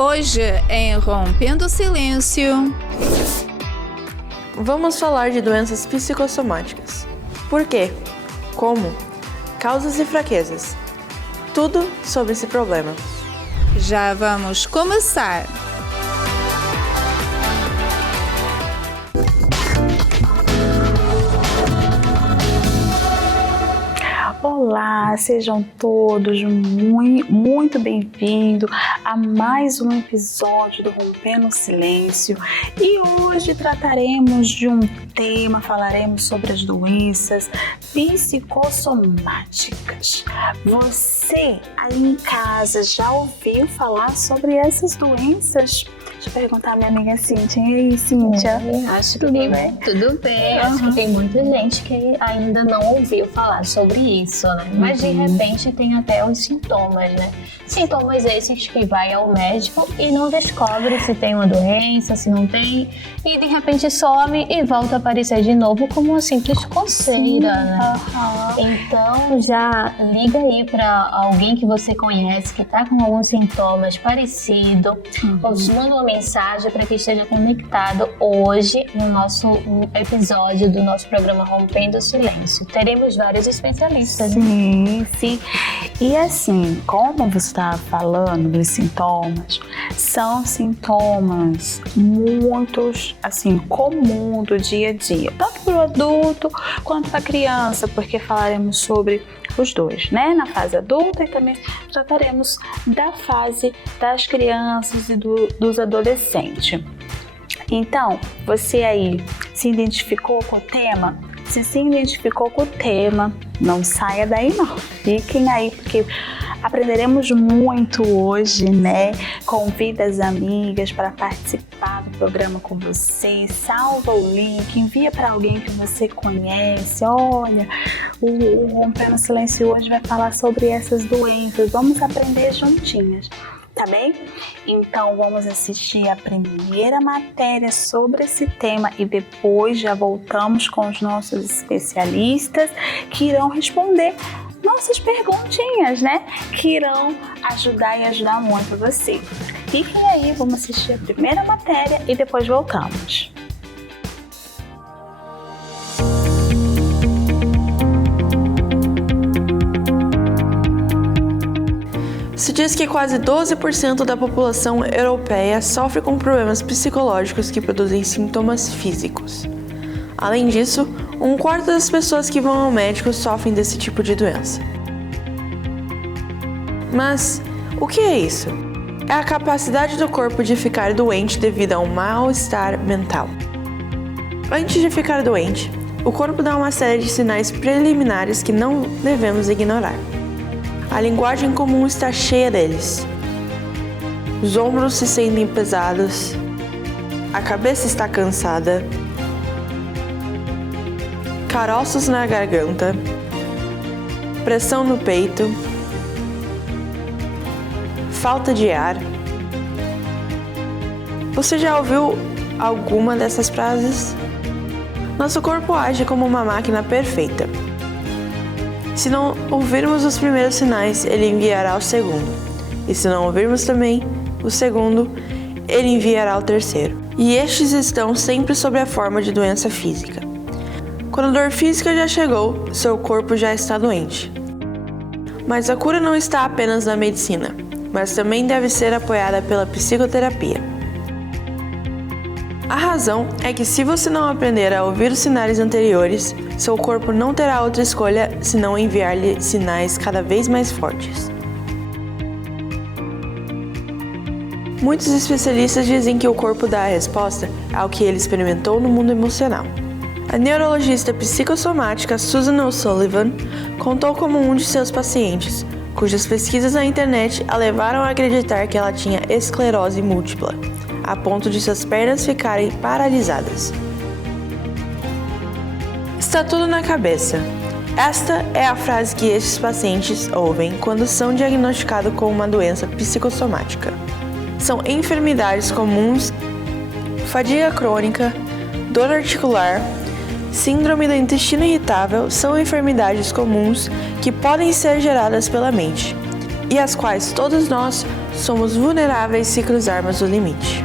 Hoje, em Rompendo o Silêncio, vamos falar de doenças psicossomáticas. Por quê? Como? Causas e fraquezas. Tudo sobre esse problema. Já vamos começar! Olá, sejam todos muito bem-vindos a mais um episódio do Rompendo o Silêncio. E hoje trataremos de um tema, falaremos sobre as doenças psicossomáticas. Você aí em casa já ouviu falar sobre essas doenças? Deixa eu perguntar à minha amiga Cíntia. E aí, Cíntia? Acho que tudo bem. Acho que tem muita gente que ainda não ouviu falar sobre isso, né? Mas de repente tem até os sintomas, né? Sintomas esses que vai ao médico e não descobre se tem uma doença, se não tem, e de repente some e volta a aparecer de novo como uma simples coceira, né? Então já liga aí para alguém que você conhece que tá com alguns sintomas parecidos, ou manda uma mensagem para que esteja conectado hoje no nosso episódio do nosso programa Rompendo o Silêncio. Teremos vários especialistas. Sim. E assim, como você estava falando dos sintomas, são sintomas muito assim, comum do dia a dia, tanto para o adulto quanto para a criança, porque falaremos sobre os dois, né? Na fase adulta e também trataremos da fase das crianças e dos adolescentes. Então, você aí se identificou com o tema? Se identificou com o tema, não saia daí não. Fiquem aí, porque aprenderemos muito hoje, né? Convida as amigas para participar do programa com você. Salva o link, envia para alguém que você conhece. Olha, o Rompendo o Silêncio hoje vai falar sobre essas doenças. Vamos aprender juntinhas. Tá bem? Então vamos assistir a primeira matéria sobre esse tema e depois já voltamos com os nossos especialistas que irão responder nossas perguntinhas, né? Que irão ajudar e ajudar muito você. Fiquem aí, vamos assistir a primeira matéria e depois voltamos. Se diz que quase 12% da população europeia sofre com problemas psicológicos que produzem sintomas físicos. Além disso, 1/4 das pessoas que vão ao médico sofrem desse tipo de doença. Mas, o que é isso? É a capacidade do corpo de ficar doente devido a um mal-estar mental. Antes de ficar doente, o corpo dá uma série de sinais preliminares que não devemos ignorar. A linguagem comum está cheia deles. Os ombros se sentem pesados, a cabeça está cansada, caroços na garganta, pressão no peito, falta de ar. Você já ouviu alguma dessas frases? Nosso corpo age como uma máquina perfeita. Se não ouvirmos os primeiros sinais, ele enviará o segundo. E se não ouvirmos também o segundo, ele enviará o terceiro. E estes estão sempre sob a forma de doença física. Quando a dor física já chegou, seu corpo já está doente. Mas a cura não está apenas na medicina, mas também deve ser apoiada pela psicoterapia. A razão é que se você não aprender a ouvir os sinais anteriores, seu corpo não terá outra escolha senão enviar-lhe sinais cada vez mais fortes. Muitos especialistas dizem que o corpo dá a resposta ao que ele experimentou no mundo emocional. A neurologista psicossomática Susan O'Sullivan contou como um de seus pacientes, cujas pesquisas na internet a levaram a acreditar que ela tinha esclerose múltipla, a ponto de suas pernas ficarem paralisadas. Está tudo na cabeça. Esta é a frase que estes pacientes ouvem quando são diagnosticados com uma doença psicossomática. São enfermidades comuns, fadiga crônica, dor articular, síndrome do intestino irritável são enfermidades comuns que podem ser geradas pela mente. e às quais todos nós somos vulneráveis se cruzarmos o limite.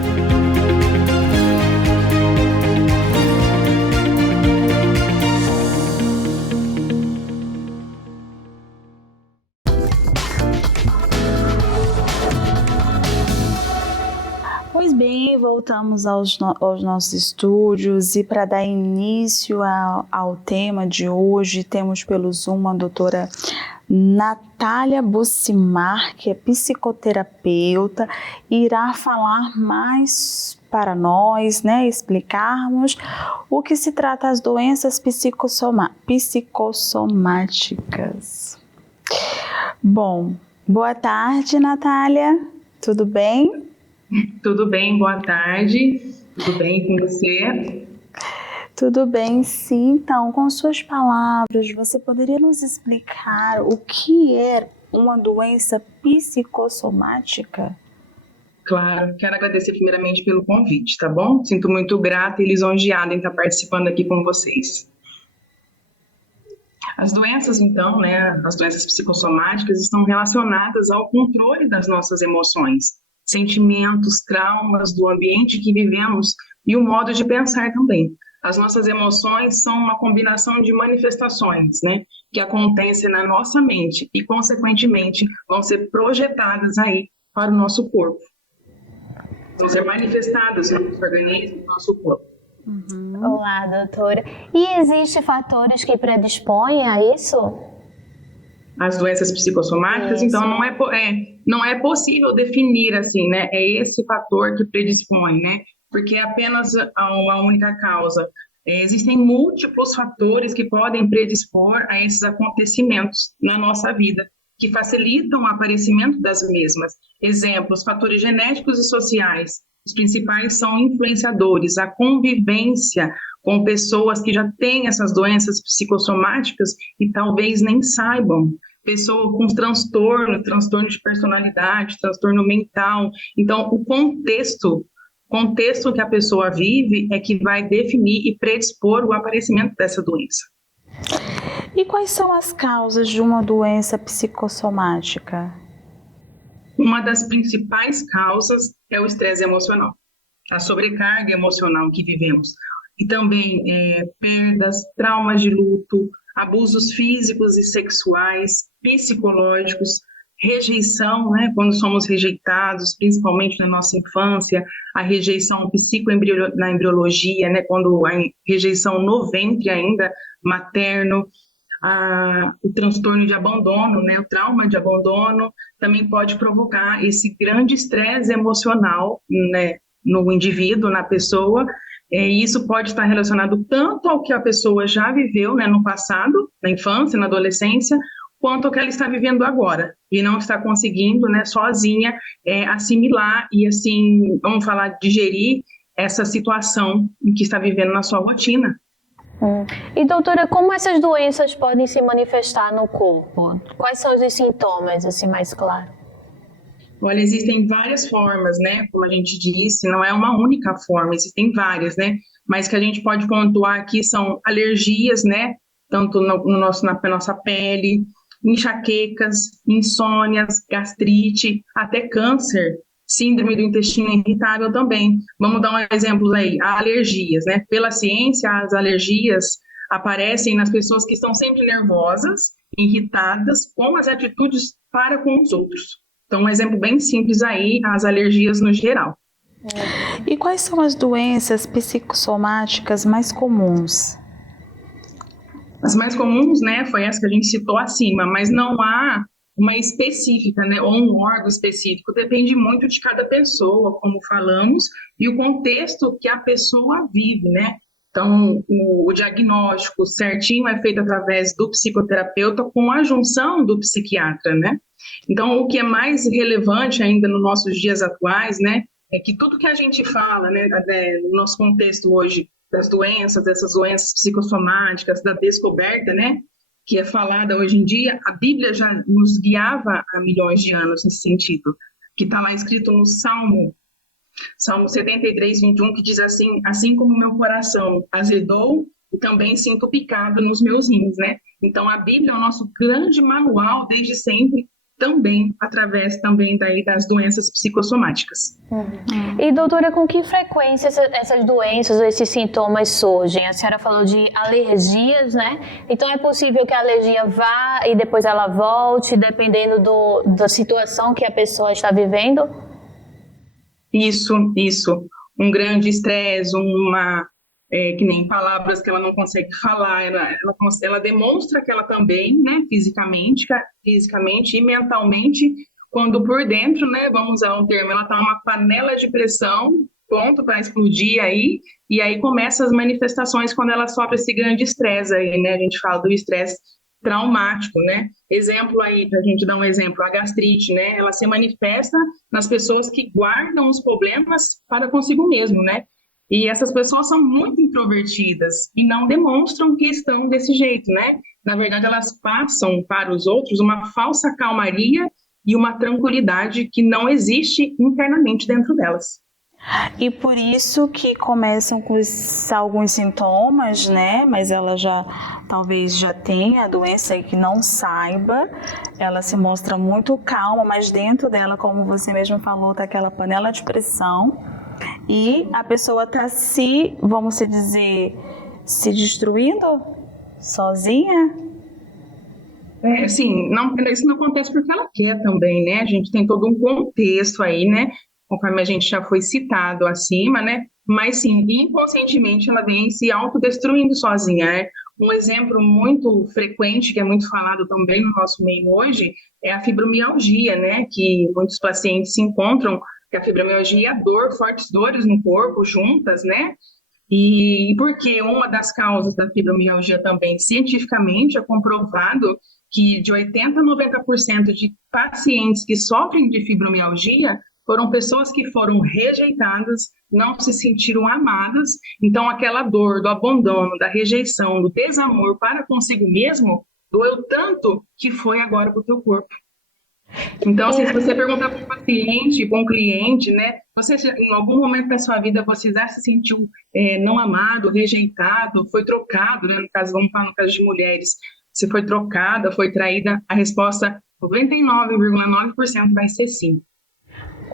Pois bem, voltamos aos nossos estúdios e para dar início ao tema de hoje, temos pelo Zoom a doutora Natália Bucimar, que é psicoterapeuta, irá falar mais para nós, né, explicarmos o que se trata as doenças psicossomáticas. Bom, boa tarde, Natália, tudo bem? Tudo bem, boa tarde. Tudo bem com você? Tudo bem, sim. Então, com suas palavras, você poderia nos explicar o que é uma doença psicossomática? Claro, quero agradecer primeiramente pelo convite, tá bom? Sinto muito grata e lisonjeada em estar participando aqui com vocês. As doenças, então, as doenças psicossomáticas estão relacionadas ao controle das nossas emoções, sentimentos, traumas do ambiente que vivemos e o modo de pensar também. As nossas emoções são uma combinação de manifestações, que acontecem na nossa mente e, consequentemente, vão ser projetadas aí para o nosso corpo. Vão ser manifestadas no nosso organismo, no nosso corpo. Olá, doutora. E existem fatores que predispõem a isso? As doenças psicossomáticas, Isso. então não é possível definir assim, é esse fator que predispõe, porque é apenas uma única causa. Existem múltiplos fatores que podem predispor a esses acontecimentos na nossa vida, que facilitam o aparecimento das mesmas. Exemplos, fatores genéticos e sociais. Os principais são influenciadores, a convivência com pessoas que já têm essas doenças psicossomáticas e talvez nem saibam. Pessoa com transtorno de personalidade, transtorno mental. Então, o contexto que a pessoa vive é que vai definir e predispor o aparecimento dessa doença. E quais são as causas de uma doença psicossomática? Uma das principais causas é o estresse emocional, a sobrecarga emocional que vivemos. E também perdas, traumas de luto, abusos físicos e sexuais, psicológicos, rejeição, quando somos rejeitados, principalmente na nossa infância, a rejeição na embriologia, quando a rejeição no ventre ainda materno, o transtorno de abandono, o trauma de abandono, também pode provocar esse grande estresse emocional, no indivíduo, na pessoa, e isso pode estar relacionado tanto ao que a pessoa já viveu, no passado, na infância, na adolescência, quanto ao que ela está vivendo agora, e não está conseguindo, sozinha, assimilar e, assim, vamos falar, digerir essa situação em que está vivendo na sua rotina. E, doutora, como essas doenças podem se manifestar no corpo? Quais são os sintomas, assim, mais claro? Olha, existem várias formas, como a gente disse, não é uma única forma, existem várias, mas que a gente pode pontuar aqui são alergias, tanto na nossa pele, enxaquecas, insônias, gastrite, até câncer, síndrome do intestino irritável também. Vamos dar um exemplo aí, alergias, Pela ciência, as alergias aparecem nas pessoas que estão sempre nervosas, irritadas, com as atitudes para com os outros. Então, um exemplo bem simples aí, as alergias no geral. E quais são as doenças psicossomáticas mais comuns? As mais comuns, foi essa que a gente citou acima, mas não há uma específica, ou um órgão específico. Depende muito de cada pessoa, como falamos, e o contexto que a pessoa vive, Então, o diagnóstico certinho é feito através do psicoterapeuta com a junção do psiquiatra, Então, o que é mais relevante ainda nos nossos dias atuais, é que tudo que a gente fala, no nosso contexto hoje, das doenças, dessas doenças psicossomáticas, da descoberta, que é falada hoje em dia, a Bíblia já nos guiava há milhões de anos nesse sentido, que está lá escrito no Salmo 73, 21, que diz assim como meu coração azedou e também sinto picado nos meus rins, Então, a Bíblia é o nosso grande manual desde sempre, também através também daí das doenças psicossomáticas. E doutora, com que frequência essas doenças, esses sintomas surgem? A senhora falou de alergias, né? Então é possível que a alergia vá e depois ela volte, dependendo da situação que a pessoa está vivendo? Isso. Um grande estresse, que nem palavras que ela não consegue falar, ela demonstra que ela também, né, fisicamente e mentalmente, quando por dentro, né, vamos usar um termo, ela está numa panela de pressão, pronto para explodir aí, e aí começam as manifestações quando ela sofre esse grande estresse aí, né, a gente fala do estresse traumático, né, exemplo aí, pra gente dar um exemplo, a gastrite, né, ela se manifesta nas pessoas que guardam os problemas para consigo mesmo, né, e essas pessoas são muito introvertidas e não demonstram que estão desse jeito, né? Na verdade, elas passam para os outros uma falsa calmaria e uma tranquilidade que não existe internamente dentro delas. E por isso que começam com alguns sintomas, né? Mas ela talvez já tenha a doença e que não saiba. Ela se mostra muito calma, mas dentro dela, como você mesmo falou, tá aquela panela de pressão. E a pessoa está vamos dizer, se destruindo sozinha? Sim, isso não acontece porque ela quer também, né? A gente tem todo um contexto aí, né? Conforme a gente já foi citado acima, né? Mas sim, inconscientemente ela vem se autodestruindo sozinha, né? Um exemplo muito frequente, que é muito falado também no nosso meio hoje, é a fibromialgia, né? Que muitos pacientes se encontram, que a fibromialgia é a dor, fortes dores no corpo juntas, né? E porque uma das causas da fibromialgia também, cientificamente, é comprovado que de 80% a 90% de pacientes que sofrem de fibromialgia foram pessoas que foram rejeitadas, não se sentiram amadas, então aquela dor do abandono, da rejeição, do desamor para consigo mesmo, doeu tanto que foi agora para o teu corpo. Então, se você perguntar para um paciente, para um cliente, né, você em algum momento da sua vida você já se sentiu não amado, rejeitado, foi trocado, né, no caso, vamos falar no caso de mulheres, se foi trocada, foi traída, a resposta 99,9% vai ser sim.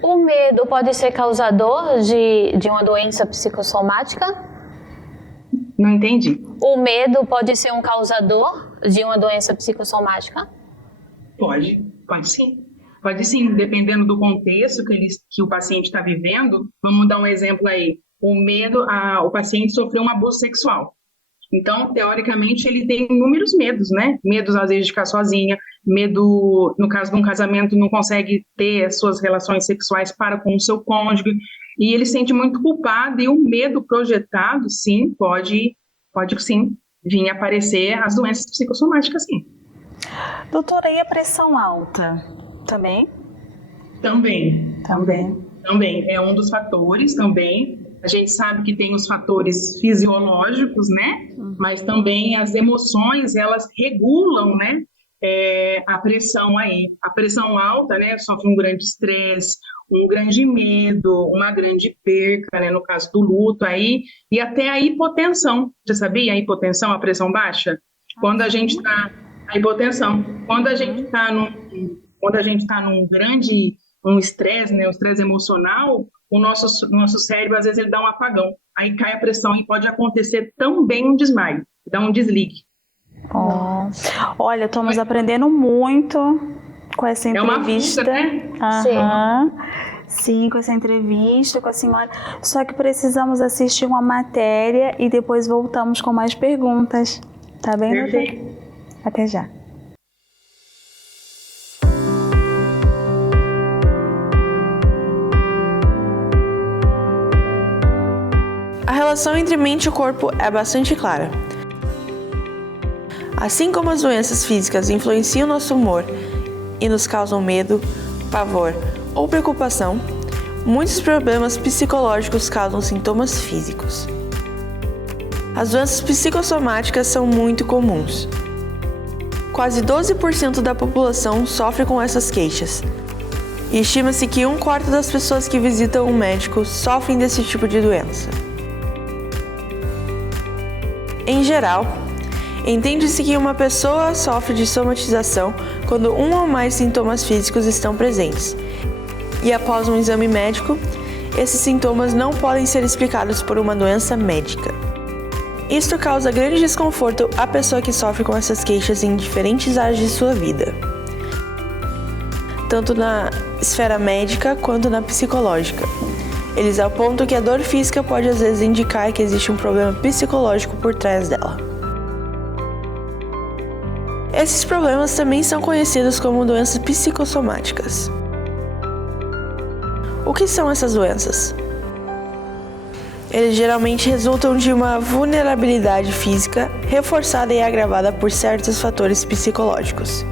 O medo pode ser causador de uma doença psicossomática? Não entendi. O medo pode ser um causador de uma doença psicossomática? Pode sim. Pode sim, dependendo do contexto que o paciente está vivendo. Vamos dar um exemplo aí. O medo, o paciente sofreu um abuso sexual. Então, teoricamente, ele tem inúmeros medos, né? Medos, às vezes, de ficar sozinha, medo, no caso de um casamento, não consegue ter as suas relações sexuais para com o seu cônjuge, e ele se sente muito culpado, e o medo projetado, sim, pode sim, vir aparecer as doenças psicossomáticas, sim. Doutora, e a pressão alta? Também? Também. É um dos fatores também. A gente sabe que tem os fatores fisiológicos, né? Mas também as emoções, elas regulam, né? A pressão aí. A pressão alta, né? Sofre um grande estresse, um grande medo, uma grande perca, né? No caso do luto aí. E até a hipotensão. Você sabia? A hipotensão, a pressão baixa? Quando a gente está... A hipotensão. Quando a gente está num grande estresse, né? O estresse emocional... O nosso cérebro, às vezes, ele dá um apagão. Aí cai a pressão e pode acontecer também um desmaio, dá um desligue. Olha, estamos aprendendo muito com essa entrevista. É uma vida, né? Sim, com essa entrevista com a senhora. Só que precisamos assistir uma matéria e depois voltamos com mais perguntas. Tá bem, Perfeito. doutor? Até já. A relação entre mente e corpo é bastante clara. Assim como as doenças físicas influenciam nosso humor e nos causam medo, pavor ou preocupação, muitos problemas psicológicos causam sintomas físicos. As doenças psicossomáticas são muito comuns. Quase 12% da população sofre com essas queixas. E estima-se que 1/4 das pessoas que visitam um médico sofrem desse tipo de doença. Em geral, Entende-se que uma pessoa sofre de somatização quando um ou mais sintomas físicos estão presentes. E após um exame médico, esses sintomas não podem ser explicados por uma doença médica. Isto causa grande desconforto à pessoa que sofre com essas queixas em diferentes áreas de sua vida, tanto na esfera médica quanto na psicológica. Eles apontam que a dor física pode às vezes indicar que existe um problema psicológico por trás dela. Esses problemas também são conhecidos como doenças psicossomáticas. O que são essas doenças? Eles geralmente resultam de uma vulnerabilidade física reforçada e agravada por certos fatores psicológicos.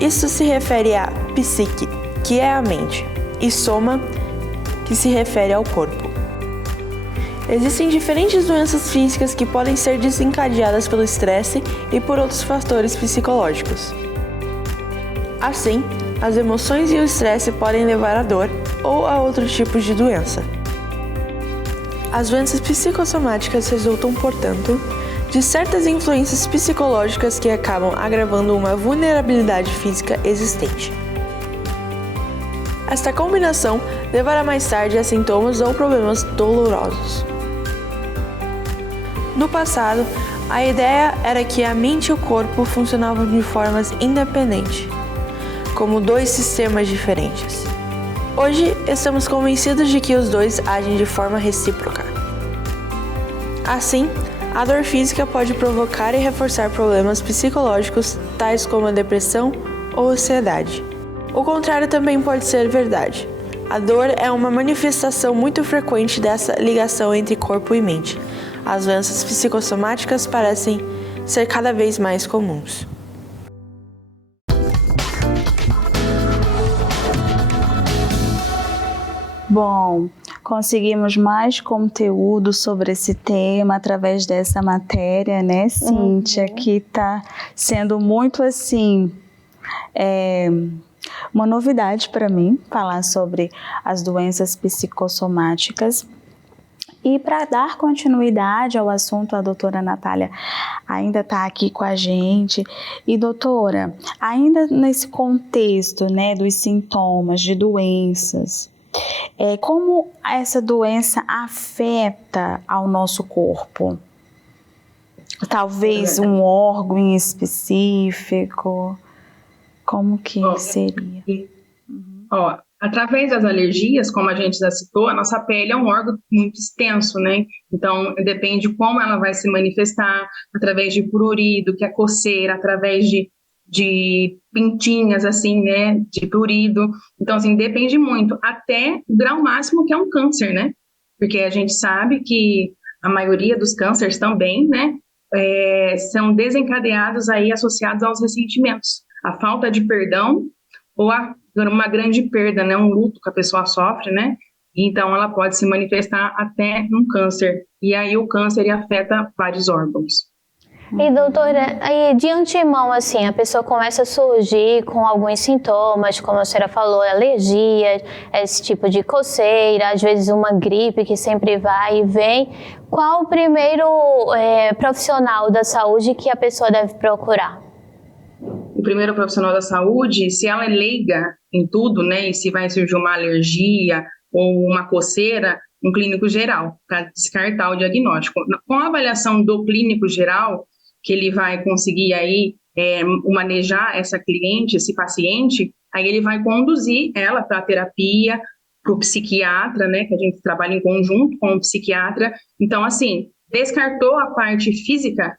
Isso se refere a psique, que é a mente, e soma, que se refere ao corpo. Existem diferentes doenças físicas que podem ser desencadeadas pelo estresse e por outros fatores psicológicos. Assim, as emoções e o estresse podem levar à dor ou a outros tipos de doença. As doenças psicossomáticas resultam, portanto, de certas influências psicológicas que acabam agravando uma vulnerabilidade física existente. Esta combinação levará mais tarde a sintomas ou problemas dolorosos. No passado, a ideia era que a mente e o corpo funcionavam de formas independentes, como dois sistemas diferentes. Hoje, estamos convencidos de que os dois agem de forma recíproca. Assim, a dor física pode provocar e reforçar problemas psicológicos, tais como a depressão ou ansiedade. O contrário também pode ser verdade. A dor é uma manifestação muito frequente dessa ligação entre corpo e mente. As doenças psicossomáticas parecem ser cada vez mais comuns. Bom, conseguimos mais conteúdo sobre esse tema através dessa matéria, né, Cíntia, que está sendo muito assim, uma novidade para mim falar sobre as doenças psicossomáticas. E para dar continuidade ao assunto, a doutora Natália ainda está aqui com a gente. E doutora, ainda nesse contexto, né, dos sintomas de doenças, como essa doença afeta ao nosso corpo? Talvez um órgão em específico? Como que seria? Através das alergias, como a gente já citou, a nossa pele é um órgão muito extenso, né? Então, depende de como ela vai se manifestar, através de prurido, que é coceira, através de pintinhas, assim, né? De prurido. Então, assim, depende muito, até o grau máximo que é um câncer, né? Porque a gente sabe que a maioria dos cânceres também, né? São desencadeados aí associados aos ressentimentos. A falta de perdão ou uma grande perda, né, um luto que a pessoa sofre, né, então ela pode se manifestar até num câncer, e aí o câncer afeta vários órgãos. E doutora, aí de antemão, assim, a pessoa começa a surgir com alguns sintomas, como a senhora falou, alergia, esse tipo de coceira, às vezes uma gripe que sempre vai e vem. Qual o primeiro profissional da saúde que a pessoa deve procurar? O primeiro profissional da saúde, se ela é leiga em tudo, né, e se vai surgir uma alergia ou uma coceira, um clínico geral, para descartar o diagnóstico. Com a avaliação do clínico geral, que ele vai conseguir aí manejar essa cliente, esse paciente, aí ele vai conduzir ela para a terapia, para o psiquiatra, né, que a gente trabalha em conjunto com o psiquiatra. Então, assim, descartou a parte física,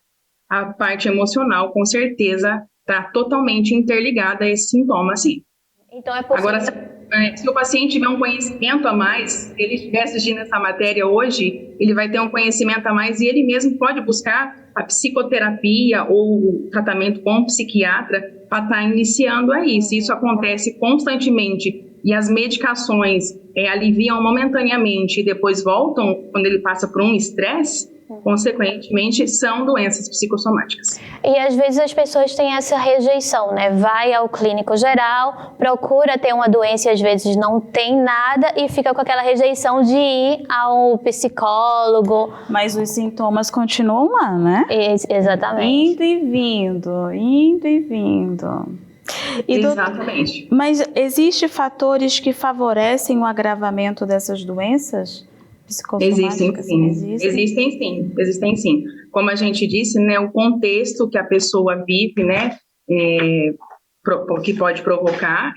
a parte emocional, com certeza, está totalmente interligada a esse sintoma, sim. Então é possível. Agora, se o paciente tiver um conhecimento a mais, se ele estiver assistindo essa matéria hoje, ele vai ter um conhecimento a mais e ele mesmo pode buscar a psicoterapia ou o tratamento com o psiquiatra para estar iniciando aí. Se isso acontece constantemente e as medicações aliviam momentaneamente e depois voltam quando ele passa por um estresse, Consequentemente, são doenças psicossomáticas. E às vezes as pessoas têm essa rejeição, né? Vai ao clínico geral, procura ter uma doença e às vezes não tem nada e fica com aquela rejeição de ir ao psicólogo. Mas os sintomas continuam lá, né? Exatamente. Indo e vindo, indo e vindo. Exatamente. Mas existem fatores que favorecem o agravamento dessas doenças psicossomáticas? Existem sim. Como a gente disse, né, o contexto que a pessoa vive, né, que pode provocar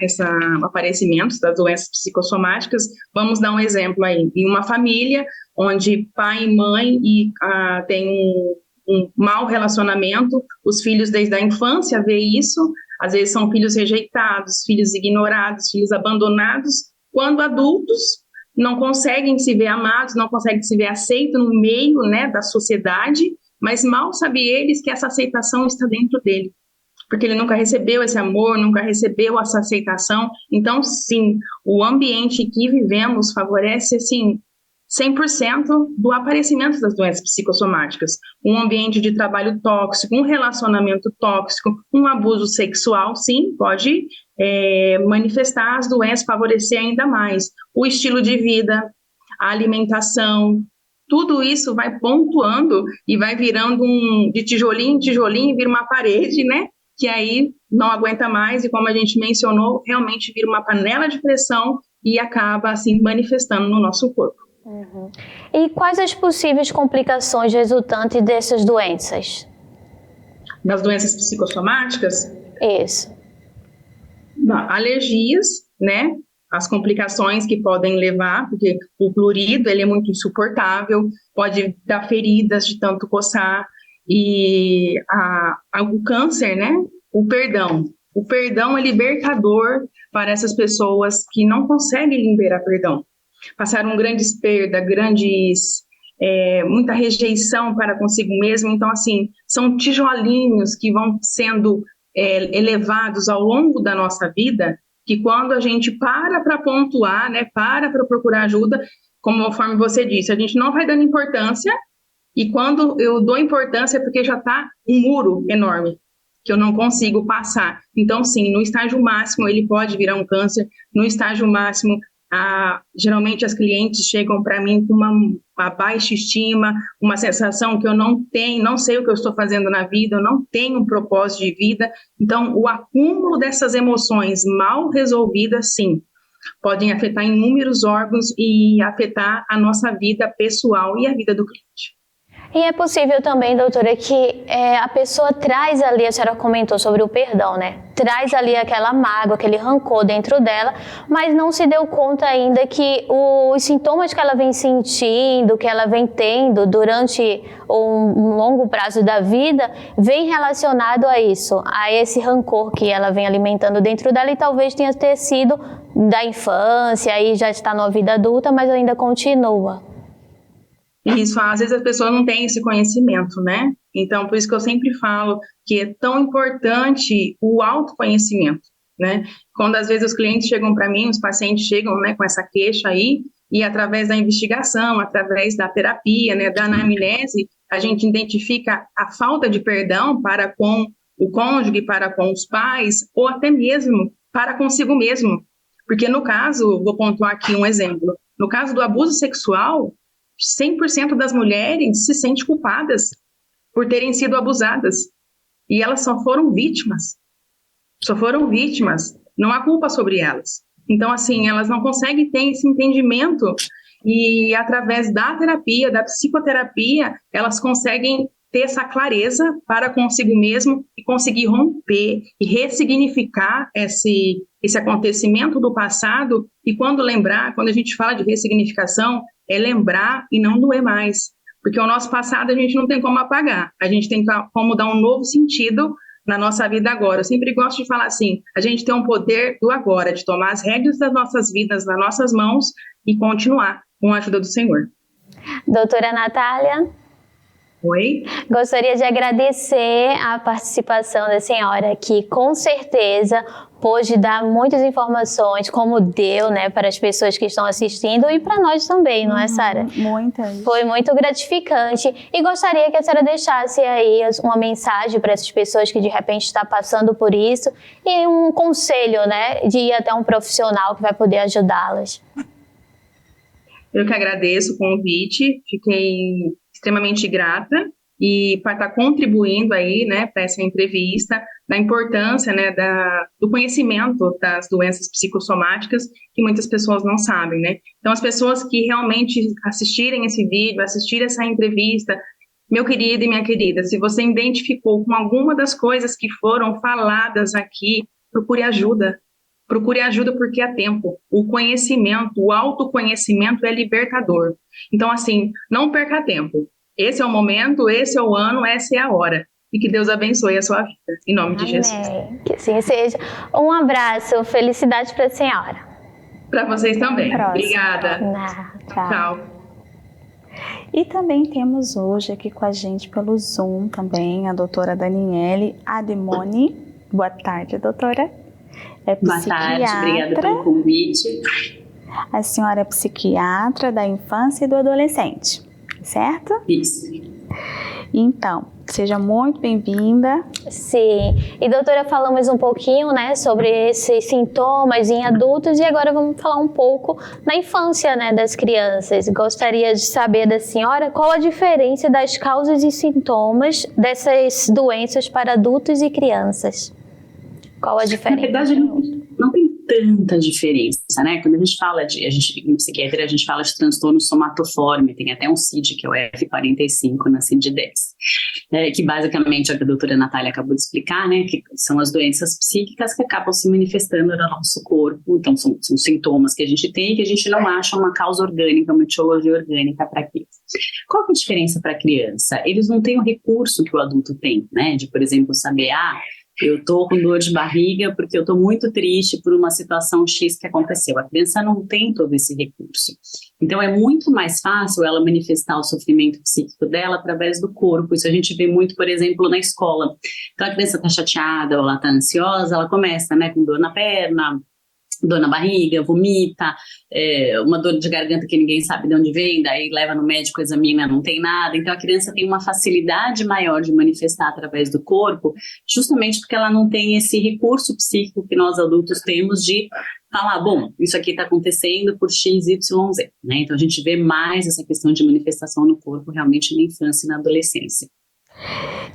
o aparecimento das doenças psicossomáticas. Vamos dar um exemplo aí. Em uma família onde pai e mãe têm um mau relacionamento, os filhos desde a infância veem isso, às vezes são filhos rejeitados, filhos ignorados, filhos abandonados, quando adultos não conseguem se ver amados, não conseguem se ver aceitos no meio, né, da sociedade, mas mal sabem eles que essa aceitação está dentro dele, porque ele nunca recebeu esse amor, nunca recebeu essa aceitação. Então, sim, o ambiente que vivemos favorece, assim, 100% do aparecimento das doenças psicossomáticas. Um ambiente de trabalho tóxico, um relacionamento tóxico, um abuso sexual, sim, pode manifestar as doenças, favorecer ainda mais. O estilo de vida, a alimentação, tudo isso vai pontuando e vai virando de tijolinho em tijolinho, vira uma parede, né? Que aí não aguenta mais e, como a gente mencionou, realmente vira uma panela de pressão e acaba, assim, manifestando no nosso corpo. Uhum. E quais as possíveis complicações resultantes dessas doenças? Das doenças psicossomáticas? Isso. Alergias, né? As complicações que podem levar, porque o prurido, ele é muito insuportável, pode dar feridas de tanto coçar, e o câncer, né? O perdão é libertador para essas pessoas que não conseguem liberar perdão. Passaram grandes perdas, muita rejeição para consigo mesmo. Então, assim, são tijolinhos que vão sendo elevados ao longo da nossa vida, que quando a gente para pontuar, né, para procurar ajuda, conforme você disse, a gente não vai dando importância, e quando eu dou importância é porque já está um muro enorme, que eu não consigo passar. Então, sim, no estágio máximo ele pode virar um câncer, no estágio máximo geralmente as clientes chegam para mim com uma baixa estima, uma sensação que eu não sei o que eu estou fazendo na vida, eu não tenho um propósito de vida. Então, o acúmulo dessas emoções mal resolvidas, sim, podem afetar inúmeros órgãos e afetar a nossa vida pessoal e a vida do cliente. E é possível também, doutora, que a pessoa traz ali, a senhora comentou sobre o perdão, né? Traz ali aquela mágoa, aquele rancor dentro dela, mas não se deu conta ainda que os sintomas que ela vem sentindo, que ela vem tendo durante um longo prazo da vida, vem relacionado a isso, a esse rancor que ela vem alimentando dentro dela e talvez tenha sido da infância, aí já está numa vida adulta, mas ainda continua. Isso, às vezes as pessoas não têm esse conhecimento, né? Então, por isso que eu sempre falo que é tão importante o autoconhecimento, né? Quando às vezes os clientes chegam para mim, os pacientes chegam, né, com essa queixa aí, e através da investigação, através da terapia, né, da anamnese, a gente identifica a falta de perdão para com o cônjuge, para com os pais, ou até mesmo para consigo mesmo. Porque no caso, vou pontuar aqui um exemplo, no caso do abuso sexual, 100% das mulheres se sentem culpadas por terem sido abusadas. E elas só foram vítimas. Não há culpa sobre elas. Então, assim, elas não conseguem ter esse entendimento e, através da terapia, da psicoterapia, elas conseguem ter essa clareza para consigo mesmo e conseguir romper e ressignificar esse acontecimento do passado. E quando a gente fala de ressignificação, é lembrar e não doer mais. Porque o nosso passado a gente não tem como apagar. A gente tem como dar um novo sentido na nossa vida agora. Eu sempre gosto de falar assim, a gente tem um poder do agora, de tomar as rédeas das nossas vidas nas nossas mãos e continuar com a ajuda do Senhor. Doutora Natália? Oi? Gostaria de agradecer a participação da senhora, que com certeza pôde dar muitas informações, como deu, né, para as pessoas que estão assistindo e para nós também, não é, Sara? Muitas. Foi muito gratificante e gostaria que a senhora deixasse aí uma mensagem para essas pessoas que de repente estão passando por isso e um conselho, né, de ir até um profissional que vai poder ajudá-las. Eu que agradeço o convite, fiquei extremamente grata e para estar contribuindo aí, né, para essa entrevista, da importância, né, do conhecimento das doenças psicossomáticas que muitas pessoas não sabem, né. Então, as pessoas que realmente assistirem esse vídeo, assistirem essa entrevista, meu querido e minha querida, se você identificou com alguma das coisas que foram faladas aqui, procure ajuda. Procure ajuda porque há tempo. O conhecimento, o autoconhecimento é libertador. Então, assim, não perca tempo. Esse é o momento, esse é o ano, essa é a hora. E que Deus abençoe a sua vida. Em nome de Jesus. Que assim seja. Um abraço, felicidade para a senhora. Para vocês também. Obrigada. Tchau. E também temos hoje aqui com a gente pelo Zoom também a doutora Daniele Ademoni. Boa tarde, doutora. É Boa tarde, obrigada pelo convite. A senhora é psiquiatra da infância e do adolescente, certo? Isso. Então, seja muito bem-vinda. Sim. E doutora, falamos um pouquinho, né, sobre esses sintomas em adultos e agora vamos falar um pouco na infância, né, das crianças. Gostaria de saber da senhora qual a diferença das causas e sintomas dessas doenças para adultos e crianças. Qual a diferença? Na verdade, não tem tanta diferença, né? Quando a gente fala em psiquiatria, a gente fala de transtorno somatoforme, tem até um CID, que é o F45 na CID-10, que basicamente é o que a doutora Natália acabou de explicar, né? Que são as doenças psíquicas que acabam se manifestando no nosso corpo, então são sintomas que a gente tem e que a gente não acha uma causa orgânica, uma etiologia orgânica para aquilo. Qual que é a diferença para a criança? Eles não têm o recurso que o adulto tem, né? De, por exemplo, saber, eu tô com dor de barriga porque eu tô muito triste por uma situação X que aconteceu. A criança não tem todo esse recurso. Então, é muito mais fácil ela manifestar o sofrimento psíquico dela através do corpo. Isso a gente vê muito, por exemplo, na escola. Então, a criança tá chateada ou ela tá ansiosa, ela começa, né, com dor na perna, dor na barriga, vomita, uma dor de garganta que ninguém sabe de onde vem, daí leva no médico, examina, não tem nada. Então a criança tem uma facilidade maior de manifestar através do corpo, justamente porque ela não tem esse recurso psíquico que nós adultos temos de falar, bom, isso aqui está acontecendo por X, Y, Z, né? Então a gente vê mais essa questão de manifestação no corpo realmente na infância e na adolescência.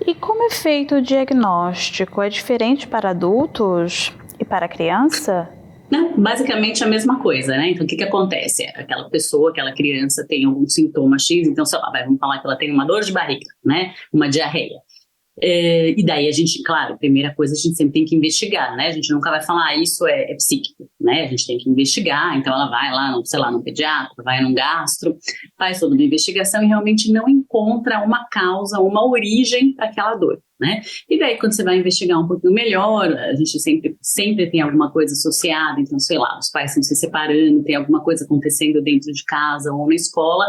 E como é feito o diagnóstico? É diferente para adultos e para criança? Não, basicamente a mesma coisa, né? Então, o que acontece? Aquela pessoa, aquela criança tem algum sintoma X, então, sei lá, vamos falar que ela tem uma dor de barriga, né? Uma diarreia. E daí a gente, claro, primeira coisa, a gente sempre tem que investigar, né? A gente nunca vai falar, isso é psíquico, né? A gente tem que investigar, então ela vai lá, sei lá, num pediatra, vai num gastro, faz toda uma investigação e realmente não encontra uma causa, uma origem para aquela dor, né? E daí, quando você vai investigar um pouquinho melhor, a gente sempre tem alguma coisa associada, então, sei lá, os pais estão se separando, tem alguma coisa acontecendo dentro de casa ou na escola,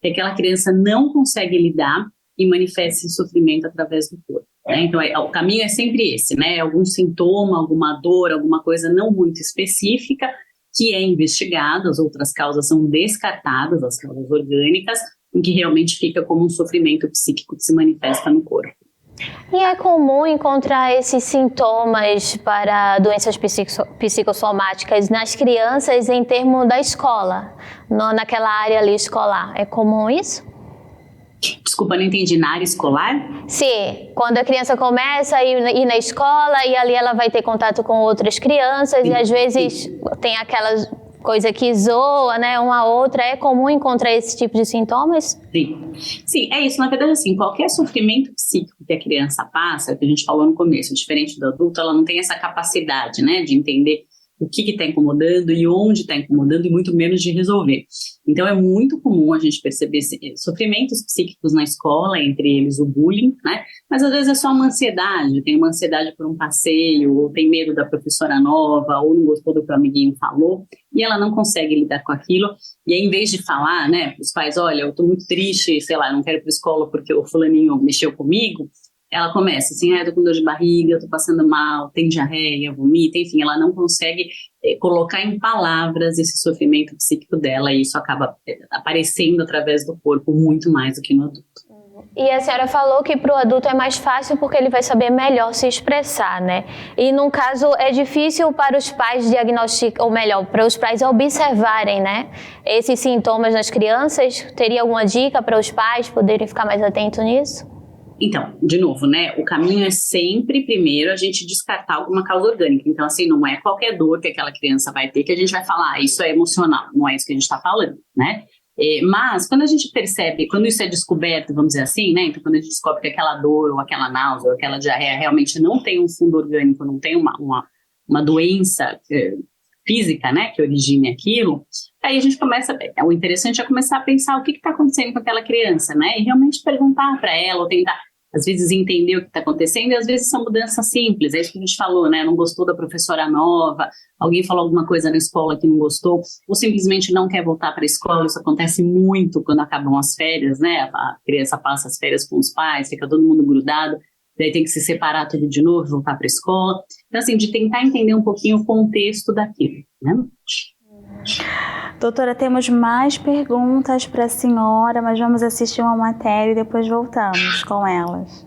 que aquela criança não consegue lidar e manifesta esse sofrimento através do corpo, né? Então, o caminho é sempre esse, né? Algum sintoma, alguma dor, alguma coisa não muito específica, que é investigada, as outras causas são descartadas, as causas orgânicas, em que realmente fica como um sofrimento psíquico que se manifesta no corpo. E é comum encontrar esses sintomas para doenças psicossomáticas nas crianças em termos da escola, naquela área ali escolar. É comum isso? Desculpa, não entendi. Na área escolar? Sim, quando a criança começa a ir na escola e ali ela vai ter contato com outras crianças e às vezes tem aquela coisa que zoa, né, uma a outra. É comum encontrar esse tipo de sintomas? Sim, é isso. Na verdade, assim, qualquer sofrimento psíquico que a criança passa, é o que a gente falou no começo, diferente do adulto, ela não tem essa capacidade, né, de entender o que está incomodando e onde está incomodando, e muito menos de resolver. Então, é muito comum a gente perceber sofrimentos psíquicos na escola, entre eles o bullying, né? Mas às vezes é só uma ansiedade, tem uma ansiedade por um passeio, ou tem medo da professora nova, ou não gostou do que o amiguinho falou, e ela não consegue lidar com aquilo. E aí, em vez de falar, né, os pais, olha, eu estou muito triste, sei lá, não quero ir para a escola porque o fulaninho mexeu comigo, ela começa assim, eu tô com dor de barriga, tô passando mal, tem diarreia, vomita, enfim, ela não consegue colocar em palavras esse sofrimento psíquico dela, e isso acaba aparecendo através do corpo muito mais do que no adulto. E a senhora falou que para o adulto é mais fácil porque ele vai saber melhor se expressar, né? E no caso é difícil para os pais diagnosticar, ou melhor, para os pais observarem, né, esses sintomas nas crianças. Teria alguma dica para os pais poderem ficar mais atentos nisso? Então, de novo, né, o caminho é sempre, primeiro, a gente descartar alguma causa orgânica. Então, assim, não é qualquer dor que aquela criança vai ter que a gente vai falar, isso é emocional, não é isso que a gente está falando, né? Mas, quando a gente percebe, quando isso é descoberto, vamos dizer assim, né, então quando a gente descobre que aquela dor, ou aquela náusea, ou aquela diarreia realmente não tem um fundo orgânico, não tem uma doença física, né, que origine aquilo, aí a gente começa, o interessante é começar a pensar o que está acontecendo com aquela criança, né, e realmente perguntar para ela, ou tentar, às vezes, entender o que está acontecendo, e às vezes são mudanças simples, é isso que a gente falou, né, não gostou da professora nova, alguém falou alguma coisa na escola que não gostou, ou simplesmente não quer voltar para a escola. Isso acontece muito quando acabam as férias, né, a criança passa as férias com os pais, fica todo mundo grudado, daí tem que se separar tudo de novo, voltar para a escola. Então, assim, de tentar entender um pouquinho o contexto daquilo, né? Doutora, temos mais perguntas para a senhora, mas vamos assistir uma matéria e depois voltamos com elas.